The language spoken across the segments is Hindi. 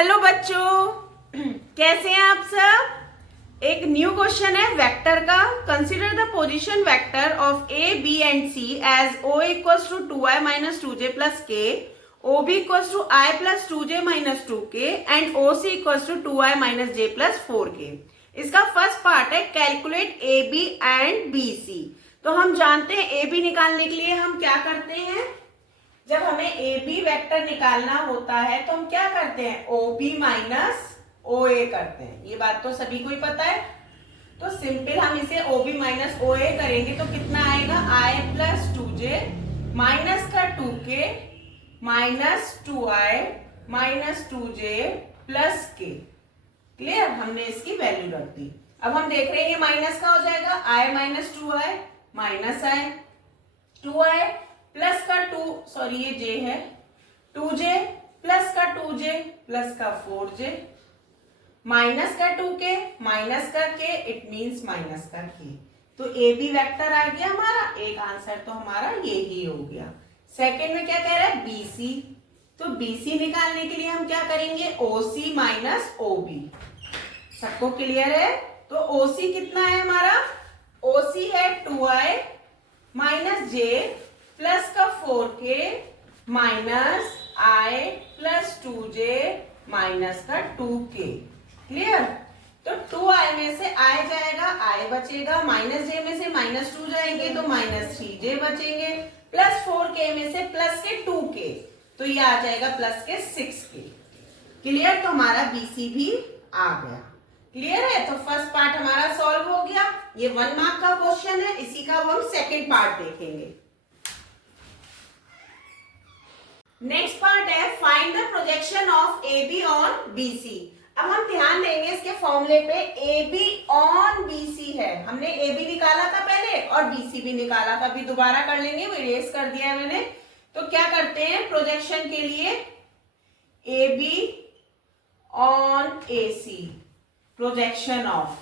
हेलो बच्चों, कैसे हैं आप सब। एक न्यू क्वेश्चन है वेक्टर का। Consider the position vector of A B and C as O equals to 2i minus 2j plus k, O B equals to i plus 2j minus 2k and O C equals to 2i minus j plus 4k। इसका फर्स्ट पार्ट है calculate A B and B C. तो हम जानते हैं ए बी निकालने के लिए हम क्या करते हैं, जब हमें ए बी वेक्टर निकालना होता है तो हम क्या करते हैं, ओ बी माइनस ओ ए करते हैं। ये बात तो सभी को ही पता है। तो सिंपल हम इसे ओ बी माइनस ओ ए करेंगे तो कितना आएगा, आई प्लस 2j माइनस का 2k minus 2i minus 2j plus k। Clear, हमने इसकी वैल्यू रख दी। अब हम देख रहे हैं ये माइनस का हो जाएगा, i minus 2i minus i 2i plus का 2 ये j है 2j प्लस का 2j प्लस का 4j माइनस का 2k माइनस का k, इट मींस माइनस का k। तो ए बी वेक्टर आ गया हमारा, एक आंसर तो हमारा ये ही हो गया। सेकंड में क्या कह रहा है, बी सी। तो बी सी निकालने के लिए हम क्या करेंगे, ओ सी माइनस ओ बी। सबको क्लियर है। तो ओ सी कितना है हमारा, ओ सी है 2i माइनस j प्लस का 4k minus i plus 2j minus का 2k। क्लियर। तो 2i में से i जाएगा, i बचेगा, माइनस j में से माइनस 2 जाएंगे तो माइनस 3j बचेंगे, प्लस 4k में से प्लस के 2k, तो ये आ जाएगा प्लस के 6k। क्लियर। तो हमारा बीसी भी आ गया। क्लियर है। तो फर्स्ट पार्ट हमारा सॉल्व हो गया। ये 1 मार्क का क्वेश्चन है, इसी का हम सेकंड पार्ट देखेंगे। नेक्स्ट पार्ट है find the projection of A B on B C. अब हम ध्यान देंगे इसके फॉर्मूले पे, A B on B C है। हमने ए बी निकाला था पहले और बी सी भी निकाला था, अभी दोबारा कर लेंगे, इरेज कर दिया है मैंने। तो क्या करते हैं प्रोजेक्शन के लिए, A B on A C, projection of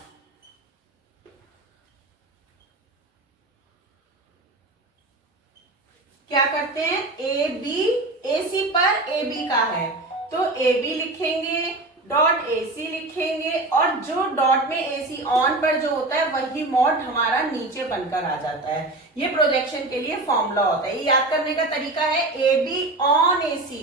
क्या करते हैं, ए बी ए सी पर ए बी का है तो ए बी लिखेंगे, डॉट ए सी लिखेंगे, और जो डॉट में ए सी ऑन पर जो होता है वही मॉड हमारा नीचे बनकर आ जाता है। ये प्रोजेक्शन के लिए फॉर्मूला होता है। ये याद करने का तरीका है, ए बी ऑन ए सी,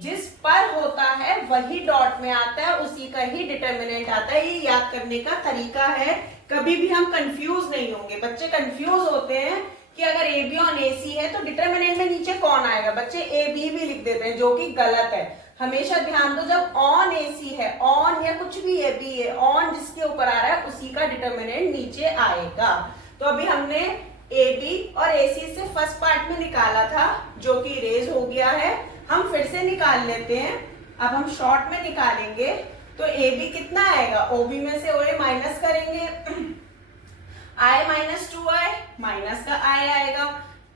जिस पर होता है वही डॉट में आता है, उसी का ही डिटर्मिनेंट आता है। ये याद करने का तरीका है, कभी भी हम कंफ्यूज नहीं होंगे। बच्चे कंफ्यूज होते हैं कि अगर ए बी ऑन ए सी है तो डिटर्मिनेंट में नीचे कौन आएगा, बच्चे ए बी भी लिख देते हैं, जो कि गलत है। हमेशा ध्यान दो, जब ऑन ए सी है, ऑन या कुछ भी ए बी है, ऑन जिसके ऊपर आ रहा है उसी का डिटर्मिनेंट नीचे आएगा। तो अभी हमने ए बी और ए सी से फर्स्ट पार्ट में निकाला था, जो कि इरेज हो गया है। हम फिर से निकाल लेते हैं। अब हम शॉर्ट में निकालेंगे तो ए बी कितना आएगा, ओ बी में से ओ ए माइनस करेंगे, i माइनस 2i माइनस का i आएगा,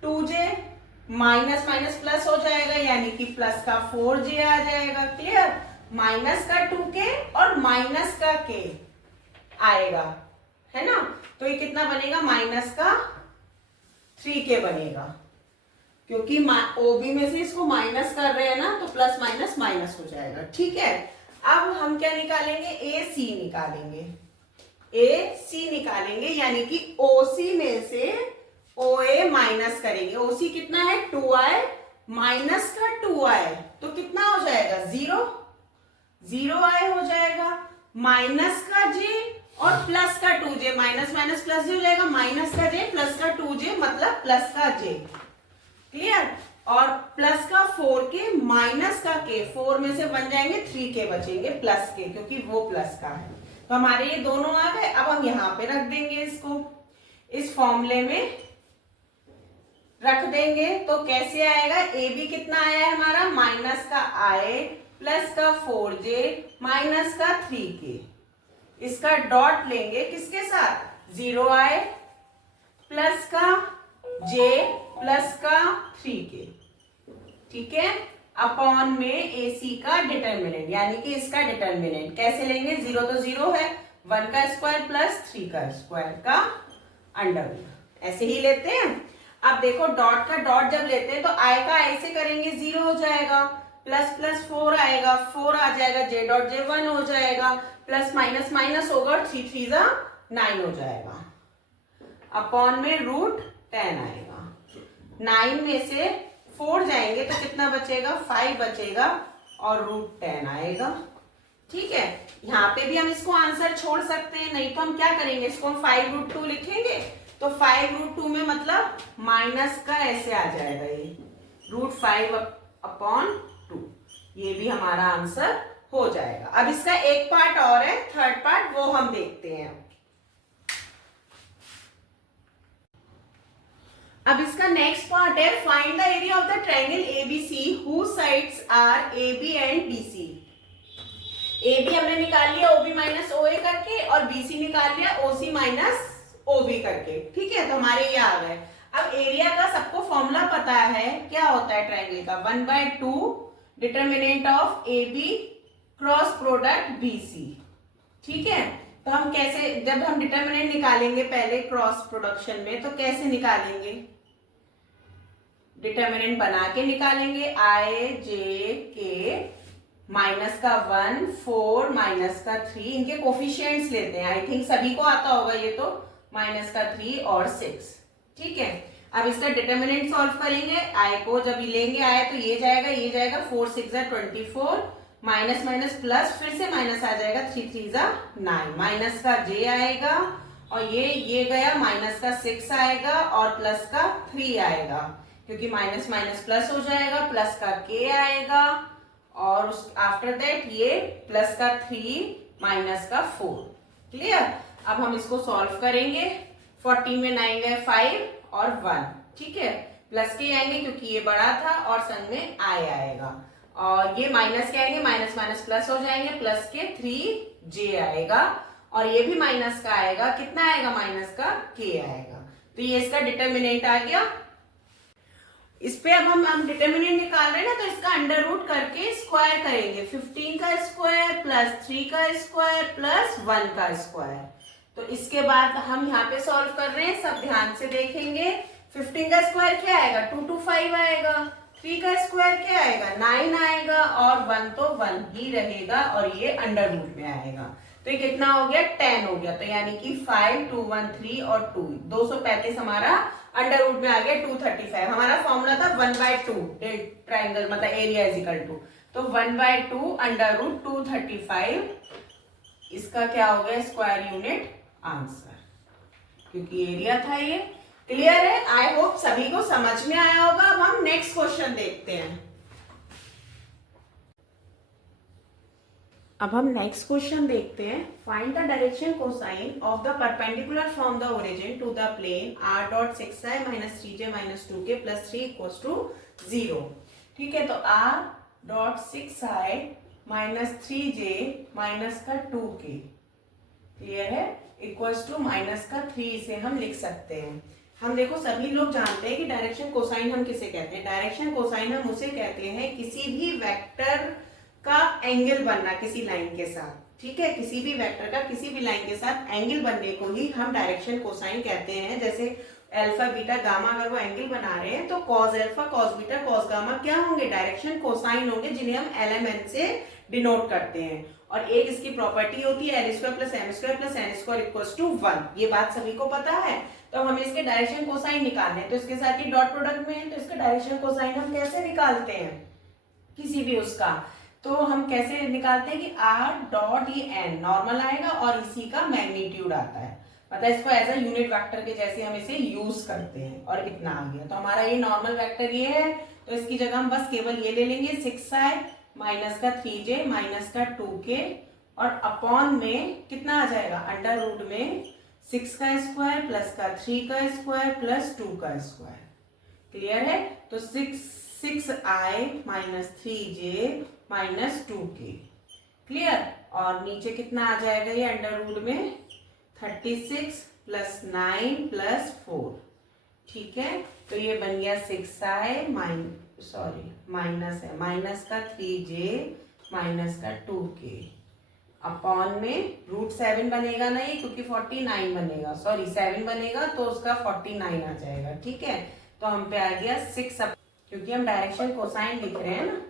2j माइनस माइनस प्लस हो जाएगा, यानी कि प्लस का 4j आ जाएगा। क्लियर। माइनस का 2k और माइनस का k आएगा, है ना। तो ये कितना बनेगा, माइनस का 3k बनेगा, क्योंकि OB में से इसको माइनस कर रहे हैं ना, तो प्लस माइनस माइनस हो जाएगा। ठीक है। अब हम क्या निकालेंगे, ए सी निकालेंगे, ए सी निकालेंगे, यानी कि OC में से OA माइनस करेंगे। OC कितना है, 2i माइनस का 2i, तो कितना हो जाएगा, 0i हो जाएगा, माइनस का j और प्लस का 2j, minus minus plus j हो जाएगा, माइनस का j प्लस का 2j मतलब प्लस का j। क्लियर। और प्लस का 4k माइनस का k, 4 में से बन जाएंगे 3k बचेंगे प्लस के, क्योंकि वो प्लस का है। तो हमारे ये दोनों आ गए। अब हम यहां पे रख देंगे, इसको इस फॉर्मूले में रख देंगे। तो कैसे आएगा, ए बी कितना आया है हमारा, माइनस का i प्लस का 4j माइनस का 3k। इसका डॉट लेंगे किसके साथ, 0i प्लस का j प्लस का 3k। ठीक है। अपॉन में ए सी का डिटर्मिनेंट, यानी कि इसका डिटर्मिनेंट कैसे लेंगे, 0 तो 0 है, 1 का स्क्वायर प्लस 3 का स्क्वायर का अंडर रूट, ऐसे ही लेते हैं। अब देखो डॉट का डॉट जब लेते हैं तो i का i से करेंगे 0 हो जाएगा, प्लस प्लस 4 आएगा, 4 आ जाएगा, जे डॉट जे 1 हो जाएगा, प्लस माइनस माइनस होगा, 3 3 जा 9 हो जाएगा, अपॉन में रूट 10 आएगा। 9 में से 4 जाएंगे तो कितना बचेगा, 5 बचेगा और रूट 10 आएगा। ठीक है, यहाँ पे भी हम इसको आंसर छोड़ सकते हैं, नहीं तो हम क्या करेंगे, इसको हम 5 रूट 2 लिखेंगे, तो 5 रूट 2 में मतलब माइनस का ऐसे आ जाएगा, ये रूट 5 अपॉन 2, ये भी हमारा आंसर हो जाएगा। अब इसका एक पार्ट और है, थर्ड पार्ट, वो हम देखते हैं। अब इसका नेक्स्ट पार्ट है, find the area of the triangle ABC whose sides are AB and BC. AB हमने निकाल लिया ओबी माइनस ओए करके, और बीसी निकाल लिया ओसी माइनस ओबी करके। ठीक है, तो हमारे ये आ गए। अब एरिया का सबको फॉर्मूला पता है, क्या होता है ट्रायंगल का, 1/2 determinant of A B cross product B C. ठीक है, तो हम कैसे, जब हम डिटरमिनेंट निकालेंगे पहले क्रॉस प्रोडक्शन में, तो कैसे निकालेंगे, डिटरमिनेंट बना के निकालेंगे, आई जे के माइनस का 1 4 माइनस का 3, इनके कोफिशिएंट्स लेते हैं, आई थिंक सभी को आता होगा ये तो, माइनस का 3 और 6। ठीक है, अब इसका डिटरमिनेंट सॉल्व करेंगे, आई को जब लेंगे आए तो ये जाएगा 4 6 24, माइनस माइनस प्लस, फिर से माइनस आ जाएगा, 3 3 9, माइनस का जे आएगा, और ये गया, माइनस का 6 आएगा और प्लस का 3 आएगा, क्योंकि माइनस माइनस प्लस हो जाएगा, प्लस का के आएगा, और उस आफ्टर दैट ये प्लस का 3 माइनस का 4। क्लियर, अब हम इसको सॉल्व करेंगे, 14 में 9 गए 5 और 1। ठीक है, प्लस के आएंगे क्योंकि ये बड़ा था, और संग में आई आएगा, और ये माइनस के आएंगे, माइनस माइनस प्लस हो जाएंगे, प्लस के 3 जे आएगा, और ये भी माइनस का आएगा, कितना आएगा, माइनस का के आएगा। तो ये इसका डिटरमिनेंट आ गया। इस पे अब हम डिटरमिनेंट निकाल रहे हैं ना, तो इसका अंडर रूट करके स्क्वायर करेंगे, 15 का स्क्वायर प्लस 3 का स्क्वायर प्लस 1 का स्क्वायर। तो इसके बाद हम यहाँ पे सॉल्व कर रहे हैं, सब ध्यान से देखेंगे। 15 का स्क्वायर क्या आएगा, 2 2 5 आएगा, 3 का स्क्वायर क्या आएगा, 9 आएगा, और 1 तो 1 ही रहेगा, और ये अंडर रूट में आएगा, तो ये कितना हो गया, 10 हो गया। तो यानी कि 5 2 1 3 और 2 235 हमारा अंडर रूट में आ गया, 235। हमारा फॉर्मूला था 1/2 ट्राइंगल मतलब एरिया इज इक्वल टू, तो 1/2 अंडर रूट 235, इसका क्या हो गया, स्क्वायर यूनिट आंसर, क्योंकि एरिया था ये। क्लियर है, आई होप सभी को समझ में आया होगा। अब हम नेक्स्ट क्वेश्चन देखते हैं। अब हम नेक्स्ट क्वेश्चन देखते हैं, find the direction cosine of the perpendicular from the origin to the plane r dot 6i minus 3j minus 2k plus 3 equals to 0। ठीक है, तो r dot 6i minus 3j minus का 2k, क्लियर है, इक्वल्स टू माइनस का 3 से हम लिख सकते हैं। हम देखो सभी लोग जानते हैं कि डायरेक्शन कोसाइन हम किसे कहते हैं। डायरेक्शन कोसाइन हम उसे कहते हैं किसी भी वेक्टर का एंगल बनना किसी लाइन के साथ। ठीक है, किसी भी वेक्टर का किसी भी लाइन के साथ एंगल बनने को ही हम डायरेक्शन कोसाइन कहते हैं। जैसे अल्फा बीटा गामा, अगर वो एंगल बना रहे हैं तो cos alpha cos beta cos gamma क्या होंगे, डायरेक्शन कोसाइन होंगे, जिन्हें हम LMN से डिनोट करते हैं। और एक इसकी प्रॉपर्टी होती है L square plus M square plus N square equals to 1। ये बात सभी को पता है। तो हमें इसके डायरेक्शन कोसाइन निकालने हैं, तो इसके साथ ही डॉट प्रोडक्ट में है, तो इसका डायरेक्शन कोसाइन हम कैसे निकालते हैं, किसी भी उसका, तो हम कैसे निकालते हैं कि r डॉट ये n नॉर्मल आएगा और इसी का मैग्नीट्यूड आता है, मतलब इसको एज अ यूनिट वेक्टर के जैसे हम इसे यूज करते हैं। और इतना आ गया, तो हमारा ये नॉर्मल वेक्टर ये है, तो इसकी जगह हम बस केवल ये ले लेंगे 6i माइनस का 3j माइनस का 2k, और अपॉन में कितना आ जाएगा, अंडर रूट में 6 का स्क्वायर प्लस का 3 का स्क्वायर प्लस 2 का स्क्वायर। क्लियर है, तो 6i minus 3j minus 2k। Clear, और नीचे कितना आ जाएगा, ये अंडर रूट में 36 प्लस 9 प्लस 4। ठीक है, तो ये बन गया 6i माइनस है माइनस का 3j माइनस का 2k, अपॉन में रूट 7 बनेगा नहीं क्योंकि 49 बनेगा, सॉरी 7 बनेगा तो उसका 49 आ जाएगा। ठीक है, तो हम पे आ गया 6, क्योंकि हम डायरेक्शन कोसाइन लिख रहे हैं ना,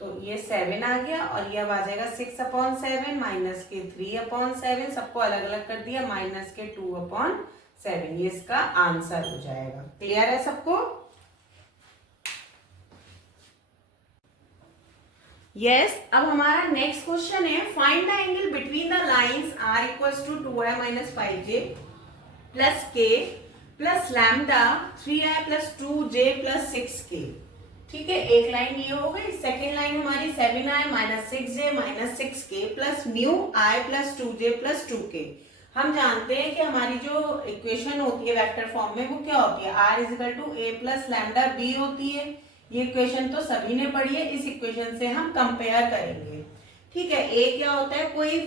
तो ये 7 आ गया और ये अब आ जाएगा 6/7 माइनस के 3/7, सबको अलग अलग कर दिया, माइनस के 2/7, ये इसका आंसर हो जाएगा। क्लियर है सबको? यस अब हमारा नेक्स्ट क्वेश्चन है, find the angle between the lines r equals to 2i minus 5j plus k plus lambda 3i plus 2j plus 6k। ठीक है, एक लाइन ये हो गई। सेकेंड लाइन हमारी 7i minus 6j minus 6k plus mu i plus 2j plus 2k। हम जानते हैं कि हमारी जो इक्वेशन होती है वेक्टर फॉर्म में वो क्या होती है, r is equal to a plus lambda b होती है। ये इक्वेशन तो सभी ने पढ़ी है, इस इक्वेशन से हम कंपेयर करेंगे। ठीक है, a क्या होता है, कोई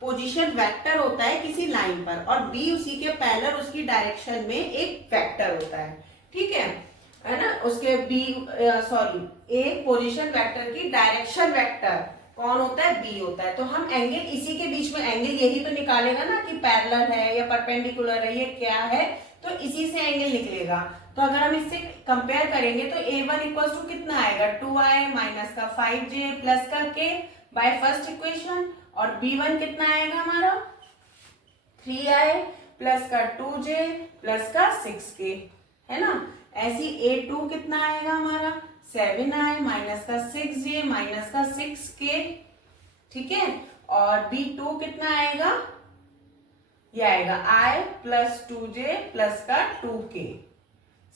पोजीशन वेक्टर होता है किसी लाइन पर, और b उसी के पैरेलल उसकी डायरेक्शन में एक वेक्टर होता है। ठीक है ना, उसके a पोजीशन वेक्टर की डायरेक्शन वेक्टर कौन होता है, b होता है। तो हम एंगल इसी के बीच में, एंगल यही तो निकालेगा ना कि पैरेलल है या परपेंडिकुलर है, ये क्या है, तो इसी से एंगल निकलेगा। तो अगर हम इससे कंपेयर करेंगे तो a1 इक्वल्स टू कितना आएगा, 2i माइनस का 5j प्लस का k बाय फर्स्ट इक्वेशन, और b1 कितना आएगा हमारा 3i प्लस का 2j प्लस का 6k, है ना। ऐसी a2 कितना आएगा हमारा 7i माइनस का 6j माइनस का 6k। ठीक है, और b2 कितना आएगा, ये आएगा i प्लस 2j प्लस का 2k।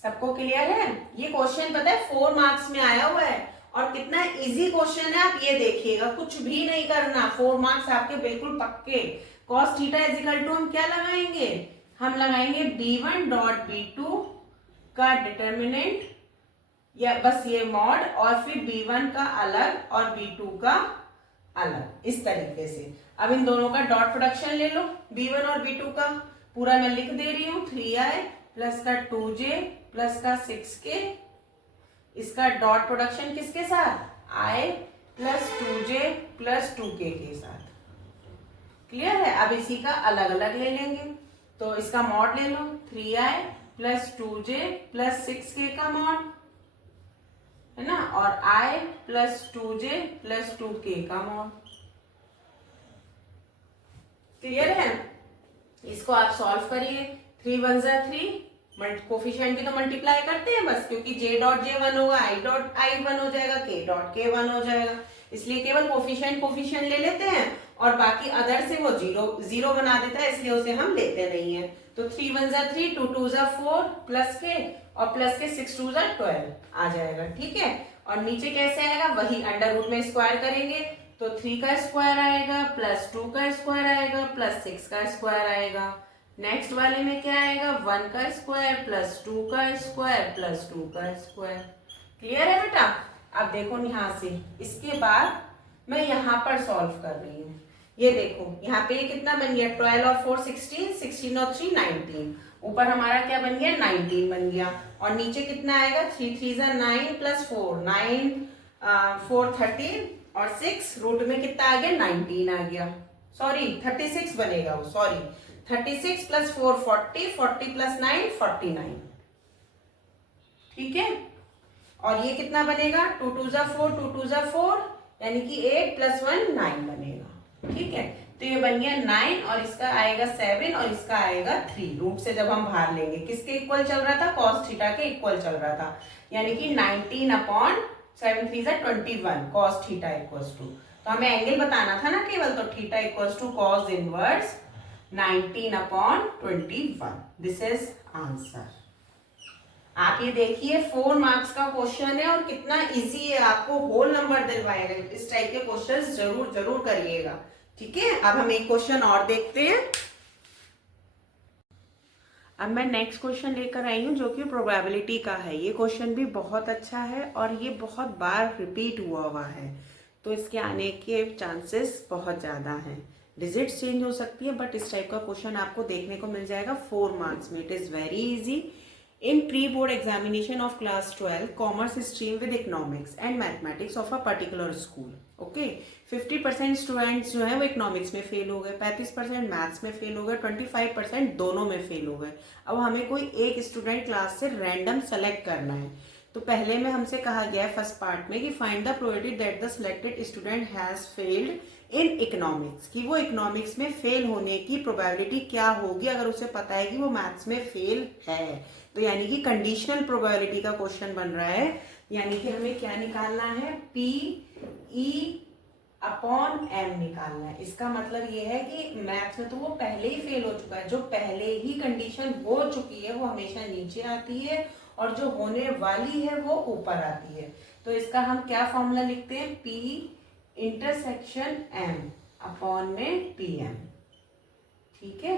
सबको क्लियर है? ये क्वेश्चन पता है 4 मार्क्स में आया हुआ है, और कितना इजी क्वेश्चन है आप ये देखिएगा, कुछ भी नहीं करना, 4 मार्क्स आपके बिल्कुल पक्के। cos theta is equal to हम क्या लगाएंगे, हम लगाएंगे b1 डॉट b2 का डिटर्मिनेंट, या बस ये मॉड, और फिर b1 का अलग और b2 का अलग, इस तरीके से। अब इन दोनों का डॉट प्रोडक्शन ले लो, b1 और b2 का पूरा मैं लिख दे रही हूँ, 3i प्लस का 2j प्लस का 6k, इसका डॉट प्रोडक्शन किसके साथ, i plus 2j plus 2k के साथ। क्लियर है? अब इसी का अलग अलग ले लेंगे, तो इसका मॉड ले लो, 3i plus 2j plus 6k का मॉड, है ना, और i plus 2j plus 2k का मॉड। क्लियर है? इसको आप सॉल्व करिए, 3 1 जा 3, कोफिशिएंट की तो मल्टीप्लाई करते हैं बस, क्योंकि j डॉट j 1 होगा, i डॉट i 1 हो जाएगा, k डॉट k 1 हो जाएगा, इसलिए केवल कोफिशिएंट ले लेते हैं, और बाकी अदर से वो जीरो बना देता है, इसलिए उसे हम लेते नहीं है। तो 3 1 जा 3, 2 2 जा 4 प्लस के, और प्लस के 6 2 जा 12 आ जाएगा। ठीक है, और नीचे कैसे आएगा, वही अंडर रूट में स्क्वायर करेंगे, तो 3 का स्क्वायर आएगा प्लस 2 का स्क्वायर आएगा प्लस 6 का स्क्वायर आएगा। नेक्स्ट वाले में क्या आएगा, 1 का स्क्वायर प्लस 2 का स्क्वायर प्लस 2 का स्क्वायर। क्लियर है बेटा? अब देखो यहाँ से, इसके बाद मैं यहाँ पर सॉल्व कर रही हूँ। ये देखो यहाँ पे कितना बन गया, 12 और 4 16, 16 और 3 19, ऊपर हमारा क्या बन गया 19 बन गया, और नीचे कितना आएगा 3 3 जा 9 प्लस 4 9 4 13, और 6 रूट में कितना आ गया 19 आ गया, सॉरी 36 बनेगा वो, सॉरी 36 प्लस 4 40, 40 प्लस 9 49। ठीक है, और ये कितना बनेगा 2 2 जा 4 2 2 जा 4, यानी कि 8 प्लस 1 9 बनेगा। ठीक है, तो ये बन गया 9, और इसका आएगा 7, और इसका आएगा 3। रूट से जब हम बाहर लेंगे, किसके इक्वल चल रहा था, cos थीटा के इक्वल चल रहा था, यानी कि 19/7 3 जा 21 cos थीटा इक्वल्स टू, तो हमें एंगल बताना था ना केवल, तो theta equals to cos inverse 19/21। This is answer. आप ये देखिए 4 मार्क्स का क्वेश्चन है, और कितना इजी है, आपको होल नंबर दिलवाएगा। इस टाइप के क्वेश्चंस जरूर जरूर करिएगा। ठीक है, अब हम एक क्वेश्चन और देखते हैं। अब मैं नेक्स्ट क्वेश्चन लेकर आई हूँ जो कि प्रोबेबिलिटी का है। ये क्वेश्चन भी बहुत अच्छा है, और ये बहुत बार रिपीट हुआ है, तो इसके आने के चांसेस बहुत ज़्यादा हैं। डिजिट्स चेंज हो सकती है, बट इस टाइप का क्वेश्चन आपको देखने को मिल जाएगा 4 मार्क्स में। It is very easy. In pre-board examination of class 12, commerce stream with economics and mathematics of a particular school, okay, 50% students जो है वो इकोनॉमिक्स में फेल हो गए, 35% मैथ्स में फेल हो गए, 25% दोनों में फेल हो गए। अब हमें कोई एक स्टूडेंट क्लास से रैंडम सेलेक्ट करना है, तो पहले में हमसे कहा गया है फर्स्ट पार्ट में कि find the probability that the selected student has failed in economics, कि वो इकोनॉमिक्स में फेल होने की प्रोबेबिलिटी क्या होगी अगर उसे पता है कि वो मैथ्स में फेल है। तो यानी कि कंडीशनल प्रोबेबिलिटी का क्वेश्चन बन रहा है, यानी कि हमें क्या निकालना है, पी ई अपॉन एम निकालना है। इसका मतलब ये है कि मैथ्स में तो वो पहले ही फेल हो चुका है, जो पहले ही कंडीशन हो चुकी है वो हमेशा नीचे आती है और जो होने वाली है वो ऊपर आती है। तो इसका हम क्या फॉर्मूला लिखते हैं, पी इंटरसेक्शन एम अपॉन में पी एम। ठीक है,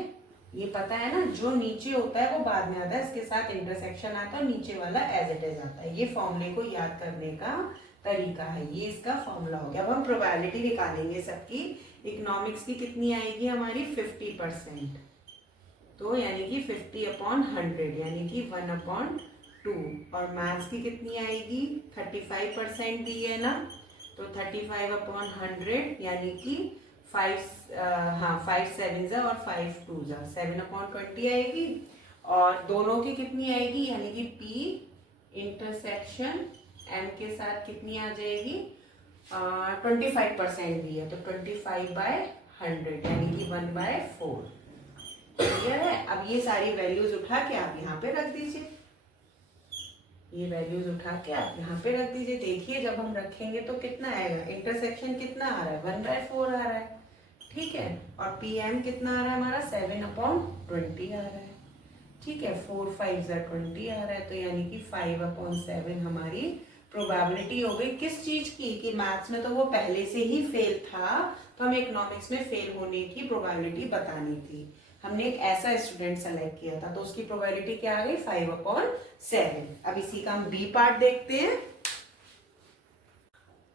ये पता है ना, जो नीचे होता है वो बाद में आता है, इसके साथ इंटरसेक्शन आता है और नीचे वाला एज इट इज आता है। ये फॉर्मूले को याद करने का तरीका है, ये इसका फॉर्मूला हो गया। अब हम प्रोबेबिलिटी निकालेंगे सबकी। इकोनॉमिक्स की कितनी आएगी हमारी, 50%, तो यानी कि 50 अपॉन 100 यानी कि 1/2। और मैथ्स की कितनी आएगी, 35% दी है ना, तो 35 अपॉन 100 यानी कि 5 7 और 5 2 7/20 आएगी। और दोनों की कितनी आएगी, यानी कि पी इंटरसेक्शन एम के साथ कितनी आ जाएगी, 25% दी है, तो 25/100 यानी कि 1/4। क्लियर है। अब ये सारी वैल्यूज उठा के आप यहाँ पे रख दीजिए, ये वैल्यूज उठा के आप यहाँ पे रख दीजिए। देखिए जब हम रखेंगे तो कितना आएगा, इंटरसेक्शन कितना आ रहा है, 1/4 आ रहा है। ठीक है, और पी एम कितना आ रहा है हमारा, 7/20 आ रहा है। ठीक है, 4 5 20 आ रहा है, तो यानी कि 5/7 हमारी प्रोबेबिलिटी हो गई किस चीज की, कि मैथ्स में तो वो पहले से ही फेल था, तो हमें इकोनॉमिक्स में फेल होने की प्रोबेबिलिटी बतानी थी। हमने एक ऐसा स्टूडेंट सेलेक्ट किया था, तो उसकी प्रोबेबिलिटी क्या आ गई, 5/7। अब इसी का हम बी पार्ट देखते हैं।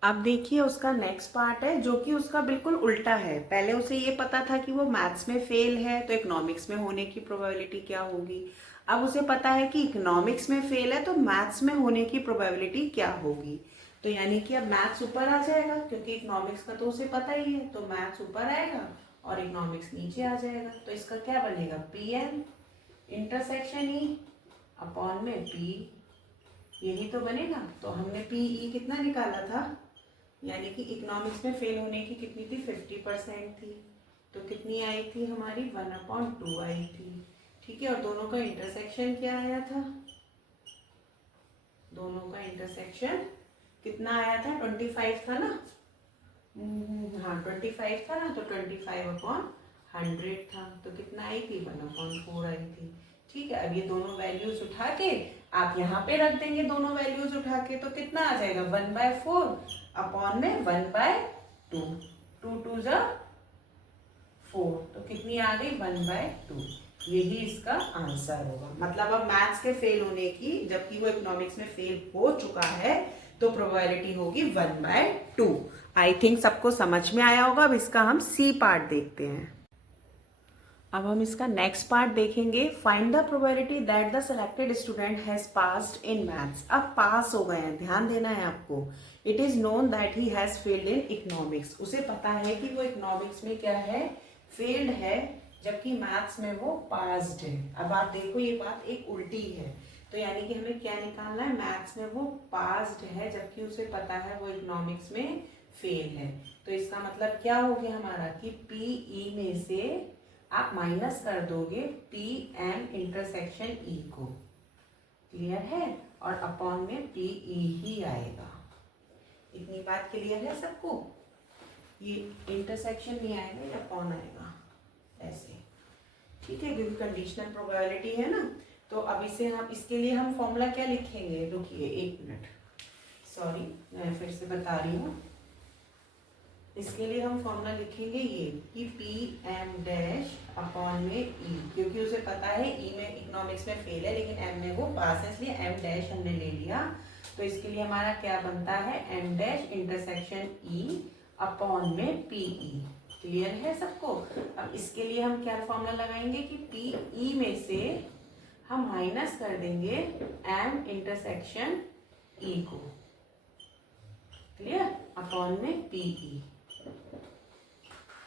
अब देखिए उसका नेक्स्ट पार्ट है जो कि उसका बिल्कुल उल्टा है। पहले उसे ये पता था कि वो मैथ्स में फेल है तो इकोनॉमिक्स में होने की प्रोबेबिलिटी क्या होगी। अब उसे पता है कि इकोनॉमिक्स में फेल है तो मैथ्स में होने की प्रोबेबिलिटी क्या होगी। तो यानी कि अब मैथ्स ऊपर आ जाएगा, क्योंकि इकोनॉमिक्स का तो उसे पता ही है, तो मैथ्स ऊपर आएगा और इकोनॉमिक्स नीचे आ जाएगा। तो इसका क्या बनेगा, P M intersection E upon में पी, यही तो बनेगा। तो हमने पी ई कितना निकाला था, यानी कि इकोनॉमिक्स में फेल होने की कितनी थी, 50% थी, तो कितनी आई थी हमारी, 1/2 आई थी। ठीक है, और दोनों का इंटरसेक्शन क्या आया था, दोनों का इंटरसेक्शन कितना आया था, 25 था ना, हाँ 25 था ना, तो 25/100 था, तो कितना आई थी, 1/4 आई थी। ठीक है, अब ये दोनों वैल्यूज उठा के आप यहाँ पे रख देंगे, दोनों वैल्यूज उठा के, तो कितना आ जाएगा, 1/4 अपॉन में 1/2, 2 2 4, तो कितनी आ गई, 1/2। यही इसका आंसर होगा। मतलब अब मैथ्स के फेल होने की, जबकि वो इकोनॉमिक्स में फेल हो चुका है, तो प्रोबेबिलिटी होगी 1/2। आई थिंक सबको समझ में आया होगा। अब इसका हम सी पार्ट देखते हैं। अब हम इसका नेक्स्ट पार्ट देखेंगे, find the probability that the selected student has passed in maths. अब पास हो गए हैं, ध्यान देना है आपको। It is known that he has failed in economics. उसे पता है कि वो इकोनॉमिक्स में क्या है, फेल्ड है, जबकि मैथ्स में वो पास्ड है। अब आप देखो ये बात एक उल्टी है, तो यानी कि हमें क्या निकालना है, मैथ्स में वो पास्ड है जबकि उसे पता है वो इकोनॉमिक्स में फेल है। तो इसका मतलब क्या हो गया हमारा, कि पीई में से आप माइनस कर दोगे पी एम इंटरसेक्शन ई को। क्लियर है, और अपॉन में पीई ही आएगा। इतनी बात क्लियर है सबको, ये इंटरसेक्शन नहीं आएगा, ये अपॉन आएगा ऐसे। ठीक है, क्योंकि कंडीशनल प्रोबेबिलिटी है ना। तो अब इसे हम, इसके लिए हम फॉर्मूला क्या लिखेंगे, रुकिए 1 मिनट, सॉरी मैं फिर से बता रही हूँ। इसके लिए हम फॉर्मूला लिखेंगे ये, कि पी एम डैश अपॉन में ई, क्योंकि उसे पता है ई में इकोनॉमिक्स में फेल है लेकिन एम में वो पास है, इसलिए एम डैश हमने ले लिया। तो इसके लिए हमारा क्या बनता है, M dash intersection E upon में पी ई। क्लियर है सबको। अब इसके लिए हम क्या फॉर्मूला लगाएंगे, कि पी ई में से हम माइनस कर देंगे एम इंटरसेक्शन ई को। क्लियर, अपॉन में पी ई,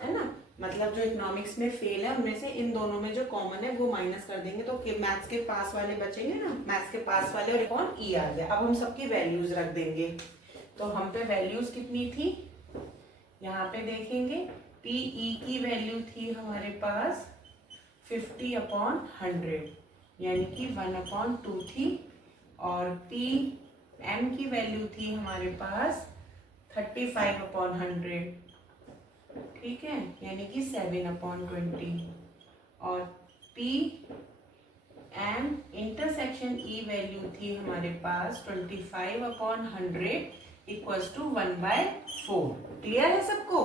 है ना। मतलब जो इकोनॉमिक्स में फेल है उनमें से इन दोनों में जो कॉमन है वो माइनस कर देंगे, तो मैथ्स के पास वाले बचेंगे ना, मैथ्स के पास वाले, और एक और ई आ गया। अब हम सबकी वैल्यूज रख देंगे। तो हम पे वैल्यूज कितनी थी, यहाँ पे देखेंगे पीई की वैल्यू थी हमारे पास 50/100 यानी कि 1/2 थी, और पी एम की वैल्यू थी हमारे पास 35/100, ठीक है, यानी कि 7/20, और P M intersection E value थी हमारे पास 25/100 इक्वल्स टू 1/4। क्लियर है सबको?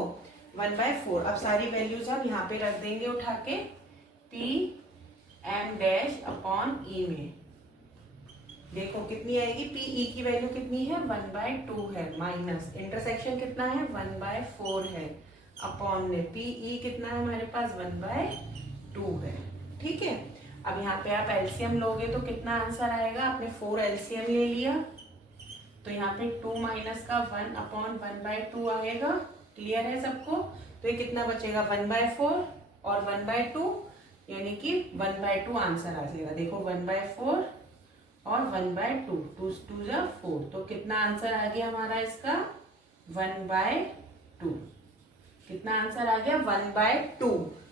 1/4। अब सारी वैल्यूज हम यहाँ पे रख देंगे उठा के पी एम डैश अपॉन ई में। देखो कितनी आएगी, पीई की वैल्यू कितनी है 1/2 है, माइनस इंटरसेक्शन कितना है 1/4 है, अपॉन में पीई कितना है हमारे पास 1/2 है, ठीक है। अब यहाँ पे आप एलसीएम लोगे तो कितना आंसर आएगा, आपने 4 एलसीएम ले लिया तो यहाँ पे 2 माइनस का 1/1/2 आएगा। क्लियर है सबको? तो ये कितना बचेगा 1/4 और 1/2, यानी कि 1/2 आंसर आ जाएगा। देखो 1/4 और 1/2, 2 2 जा 4, तो कितना आंसर आ गया हमारा इसका 1/2। कितना आंसर आ गया 1/2।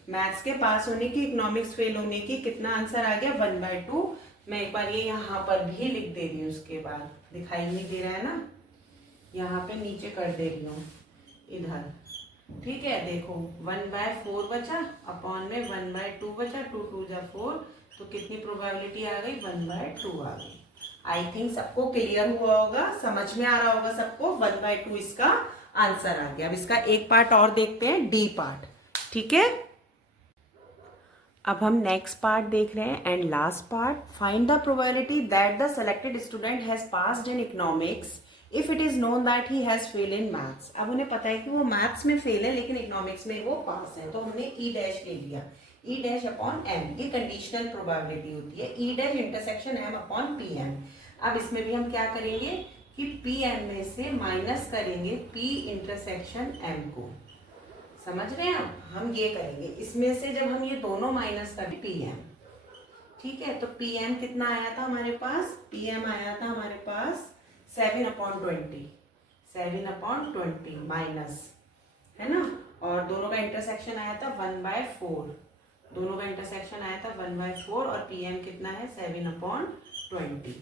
मैथ्स के पास होने की, इकोनॉमिक्स फेल होने की कितना आंसर आ गया 1/2। मैं एक बार ये यहाँ पर भी लिख दे रही हूँ, उसके बाद दिखाई नहीं दे रहा है ना, यहाँ पे नीचे कर दे रही हूँ इधर, ठीक है। देखो 1/4 बचा, अपॉन में 1/2 बचा, 2 2 जा 4, तो कितनी प्रोबेबिलिटी आ गई 1/2 आ गई। आई थिंक सबको क्लियर हुआ होगा, समझ में आ रहा होगा सबको। 1/2 इसका आंसर आ गया। अब इसका एक पार्ट और देखते हैं, डी पार्ट, ठीक है। अब हम नेक्स्ट पार्ट देख रहे हैं and last part. Find the probability that the selected student has passed in economics if it is known that he has fail in maths. अब उन्हें पता है कि वो मैथ्स में फेल है लेकिन इकोनॉमिक्स में वो पास है, तो हमने ई डैश ले लिया, ई डैश अपॉन एम। ये कंडीशनल प्रोबेबिलिटी होती है, E dash intersection M upon P M. अब इसमें भी हम क्या करेंगे कि पी एम में से माइनस करेंगे पी इंटरसेक्शन एम को। समझ रहे हैं आप? हम ये करेंगे, इसमें से जब हम ये दोनों माइनस करें पी एम, ठीक है, तो पी एम कितना आया था हमारे पास, पी एम आया था हमारे पास 7/20, 7/20 माइनस, है ना, और दोनों का इंटरसेक्शन आया था 1/4, दोनों का इंटरसेक्शन आया था 1/4, और पी एम कितना है 7/20।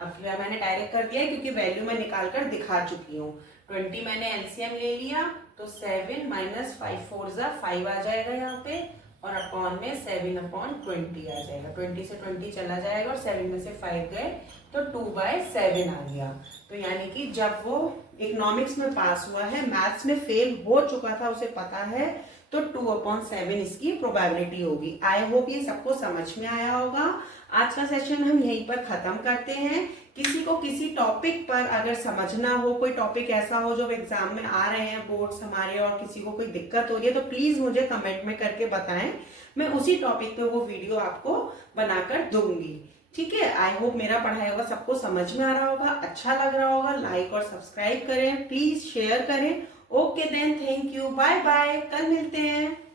अब फिर मैंने डायरेक्ट कर दिया क्योंकि वैल्यू मैं निकाल कर दिखा चुकी हूँ। 20 मैंने एलसीएम ले लिया, तो 7 माइनस 5 4 जा 5 आ जाएगा यहाँ पे, और अपॉन में 7/20 आ जाएगा। 20 से 20 चला जाएगा और 7 में से 5 गए तो 2/7 आ गया। तो यानी कि जब वो इकोनॉमिक्स में पास हुआ है, मैथ्स में फेल हो चुका था, उसे पता है, तो 2/7 इसकी प्रोबेबिलिटी होगी। आई होप ये सबको समझ में आया होगा। आज का सेशन हम यहीं पर खत्म करते हैं। किसी को किसी टॉपिक पर अगर समझना हो, कोई टॉपिक ऐसा हो जो एग्जाम में आ रहे हैं बोर्ड्स हमारे, और किसी को कोई दिक्कत हो रही है, तो प्लीज मुझे कमेंट में करके बताएं, मैं उसी टॉपिक पे वो वीडियो आपको बनाकर दूंगी, ठीक है। आई होप मेरा पढ़ाया होगा सबको समझ में आ रहा होगा, अच्छा लग रहा होगा। लाइक और सब्सक्राइब करें, प्लीज शेयर करें। Okay then, thank you, bye bye, कल मिलते हैं।